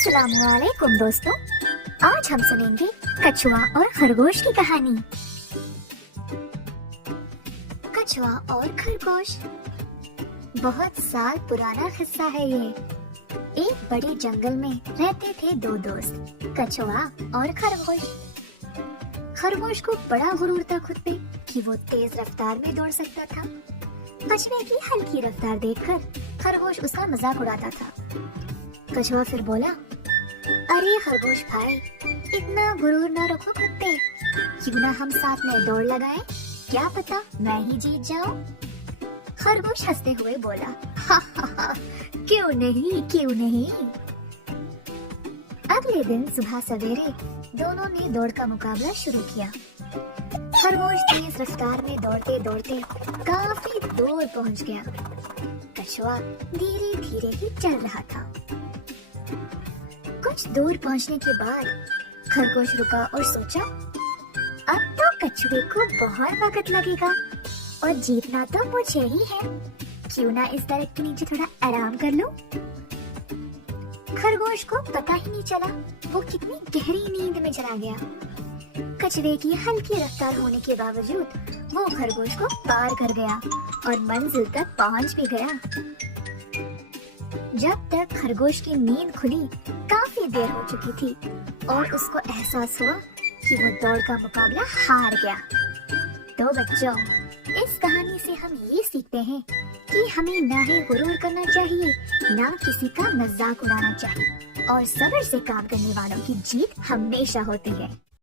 अस्सलाम वालेकुम दोस्तों, आज हम सुनेंगे कछुआ और खरगोश की कहानी। कछुआ और खरगोश। बहुत साल पुराना किस्सा है ये। एक बड़े जंगल में रहते थे दो दोस्त, कछुआ और खरगोश। खरगोश को बड़ा गुरूर था खुद पे कि वो तेज रफ्तार में दौड़ सकता था। कछुए की हल्की रफ्तार देखकर खरगोश उसका मजाक उड़ाता था। कछुआ फिर बोला, अरे खरगोश भाई, इतना गुरूर ना रखो खुद पे, क्यों ना हम साथ में दौड़ लगाएं, क्या पता मैं ही जीत जाऊं। खरगोश हंसते हुए बोला, हा, क्यों नहीं क्यों नहीं। अगले दिन सुबह सवेरे दोनों ने दौड़ का मुकाबला शुरू किया। खरगोश तेज रफ्तार में दौड़ते दौड़ते काफी दूर पहुंच गया। कछुआ धीरे धीरे ही चल रहा था। कुछ दूर पहुंचने के बाद खरगोश रुका और सोचा, अब तो कछुए को बहुत वक्त लगेगा और जीतना तो मुझे ही है, क्यों ना इस दरख्त के नीचे थोड़ा आराम कर लूं। खरगोश को पता ही नहीं चला वो कितनी गहरी नींद में चला गया। कछुए की हल्की रफ्तार होने के बावजूद वो खरगोश को पार कर गया और मंजिल तक पहुंच भी गया। जब तक खरगोश की नींद खुली काफी देर हो चुकी थी और उसको एहसास हुआ कि वो दौड़ का मुकाबला हार गया। तो बच्चों, इस कहानी से हम ये सीखते हैं कि हमें ना ही गुरूर करना चाहिए, ना किसी का मजाक उड़ाना चाहिए और सब्र से काम करने वालों की जीत हमेशा होती है।